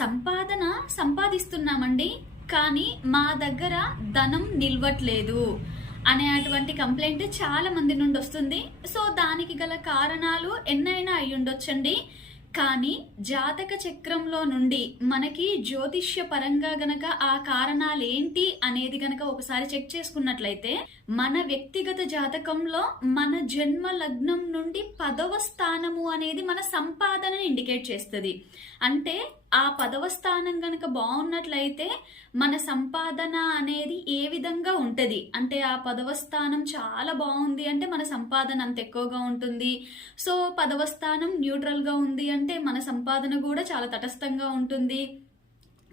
సంపాదన సంపాదిస్తున్నామండి కానీ మా దగ్గర ధనం నిల్వట్లేదు అనే అటువంటి కంప్లైంట్ చాలా మంది నుండి వస్తుంది. సో దానికి గల కారణాలు ఎన్నైనా అయి ఉండొచ్చండి కానీ జాతక చక్రంలో నుండి మనకి జ్యోతిష్య పరంగా గనక ఆ కారణాలు ఏంటి అనేది గనక ఒకసారి చెక్ చేసుకున్నట్లయితే మన వ్యక్తిగత జాతకంలో మన జన్మ లగ్నం నుండి పదవ స్థానము అనేది మన సంపాదనని ఇండికేట్ చేస్తుంది. అంటే ఆ పదవ స్థానం గనక బాగున్నట్లయితే మన సంపాదన అనేది ఏ విధంగా ఉంటుంది? అంటే ఆ పదవ స్థానం చాలా బాగుంది అంటే మన సంపాదన అంత ఎక్కువగా ఉంటుంది. సో పదవ స్థానం న్యూట్రల్గా ఉంది అంటే మన సంపాదన కూడా చాలా తటస్థంగా ఉంటుంది.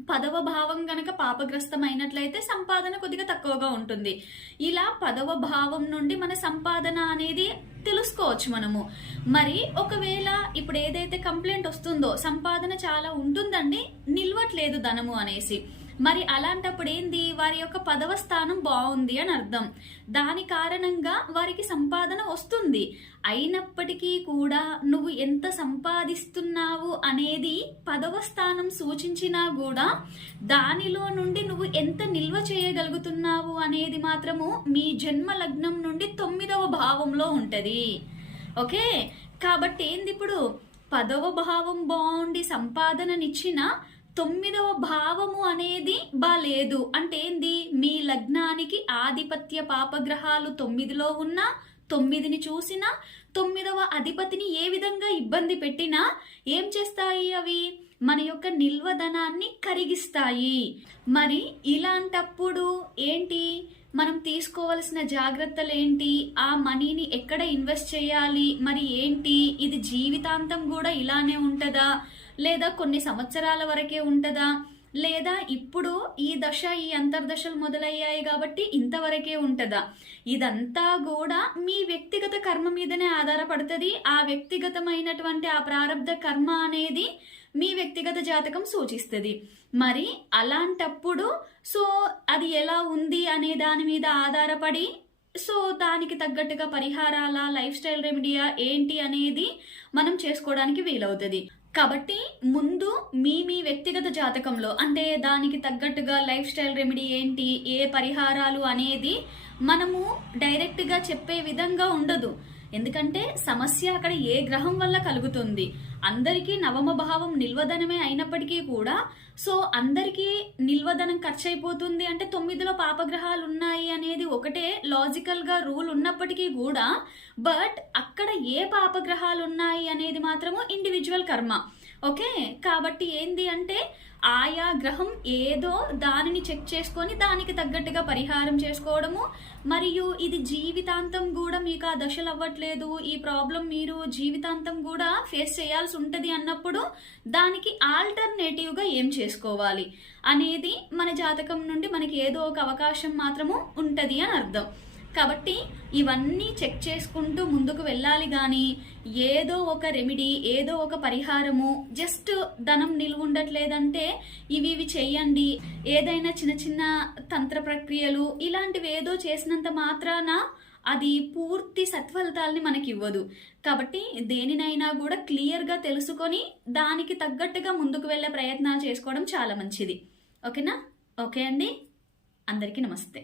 పదవ భావం గనక పాపగ్రస్తమైనట్లయితే సంపాదన కొద్దిగా తక్కువగా ఉంటుంది. ఇలా పదవ భావం నుండి మన సంపాదన అనేది తెలుసుకోవచ్చు మనము. మరి ఒకవేళ ఇప్పుడు ఏదైతే కంప్లైంట్ వస్తుందో సంపాదన చాలా ఉంటుందండి నిల్వట్లేదు ధనము అనేసి. మరి అలాంటప్పుడు ఏంది వారి యొక్క పదవ స్థానం బాగుంది అని అర్థం. దాని కారణంగా వారికి సంపాదన వస్తుంది. అయినప్పటికీ కూడా నువ్వు ఎంత సంపాదిస్తున్నావు అనేది పదవ స్థానం సూచించినా కూడా దానిలో నుండి నువ్వు ఎంత నిల్వ చేయగలుగుతున్నావు అనేది మాత్రము మీ జన్మ లగ్నం నుండి తొమ్మిదవ భావంలో ఉంటది. ఓకే? కాబట్టి ఏంది ఇప్పుడు? పదవ భావం బాగుండి సంపాదననిచ్చిన తొమ్మిదవ భావము అనేది బాలేదు అంటే ఏంది? మీ లగ్నానికి ఆధిపత్య పాపగ్రహాలు తొమ్మిదిలో ఉన్నా తొమ్మిదిని చూసినా తొమ్మిదవ అధిపతిని ఏ విధంగా ఇబ్బంది పెట్టినా ఏం చేస్తాయి అవి? మన యొక్క నిల్వధనాన్ని కరిగిస్తాయి. మరి ఇలాంటప్పుడు ఏంటి? మనం తీసుకోవలసిన జాగ్రత్తలు ఏంటి? ఆ మనీని ఎక్కడ ఇన్వెస్ట్ చేయాలి? మరి ఏంటి? ఇది జీవితాంతం కూడా ఇలానే ఉంటుందా? లేదా కొన్ని సంవత్సరాల వరకే ఉంటుందా? లేదా ఇప్పుడు ఈ దశ ఈ అంతర్దశలు మొదలయ్యాయి కాబట్టి ఇంతవరకే ఉంటుందా? ఇదంతా కూడా మీ వ్యక్తిగత కర్మ మీదనే ఆధారపడుతుంది. ఆ వ్యక్తిగతమైనటువంటి ఆ ప్రారంధ కర్మ అనేది మీ వ్యక్తిగత జాతకం సూచిస్తుంది. మరి అలాంటప్పుడు సో అది ఎలా ఉంది అనే దాని మీద ఆధారపడి సో దానికి తగ్గట్టుగా పరిహారాల లైఫ్ స్టైల్ రెమెడియా ఏంటి అనేది మనం చేసుకోవడానికి వీలవుతుంది. కాబట్టి ముందు మీ మీ వ్యక్తిగత జాతకంలో అంటే దానికి తగ్గట్టుగా లైఫ్ స్టైల్ రెమెడీ ఏంటి ఏ పరిహారాలు అనేది మనము డైరెక్ట్గా చెప్పే విధంగా ఉండదు. ఎందుకంటే సమస్య అక్కడ ఏ గ్రహం వల్ల కలుగుతుంది? అందరికీ నవమ భావం నిల్వధనమే అయినప్పటికీ కూడా సో అందరికీ నిల్వధనం ఖర్చు అయిపోతుంది అంటే తొమ్మిదిలో పాపగ్రహాలు ఉన్నాయి అనేది ఒకటే లాజికల్గా రూల్ ఉన్నప్పటికీ కూడా బట్ అక్కడ ఏ పాపగ్రహాలు ఉన్నాయి అనేది మాత్రము ఇండివిజువల్ కర్మ. ఓకే? కాబట్టి ఏంది అంటే ఆయా గ్రహం ఏదో దానిని చెక్ చేసుకొని దానికి తగ్గట్టుగా పరిహారం చేసుకోవడము. మరియు ఇది జీవితాంతం కూడా మీకు ఆ దశలు అవ్వట్లేదు. ఈ ప్రాబ్లం మీరు జీవితాంతం కూడా ఫేస్ చేయాల్సి ఉంటుంది అన్నప్పుడు దానికి ఆల్టర్నేటివ్గా ఏం చేసుకోవాలి అనేది మన జాతకం నుండి మనకి ఏదో ఒక అవకాశం మాత్రము ఉంటుంది అని అర్థం. కాబట్టి ఇవన్నీ చెక్ చేసుకుంటూ ముందుకు వెళ్ళాలి కానీ ఏదో ఒక రెమెడీ ఏదో ఒక పరిహారము జస్ట్ ధనం నిలువ ఉండట్లేదంటే ఇవి ఇవి చేయండి. ఏదైనా చిన్న చిన్న తంత్ర ప్రక్రియలు ఇలాంటివి ఏదో చేసినంత మాత్రాన అది పూర్తి సత్ఫలితాలని మనకి ఇవ్వదు కాబట్టి దేనినైనా కూడా క్లియర్గా తెలుసుకొని దానికి తగ్గట్టుగా ముందుకు వెళ్ళే ప్రయత్నాలు చేసుకోవడం చాలా మంచిది. ఓకేనా? ఓకే అండి. అందరికీ నమస్తే.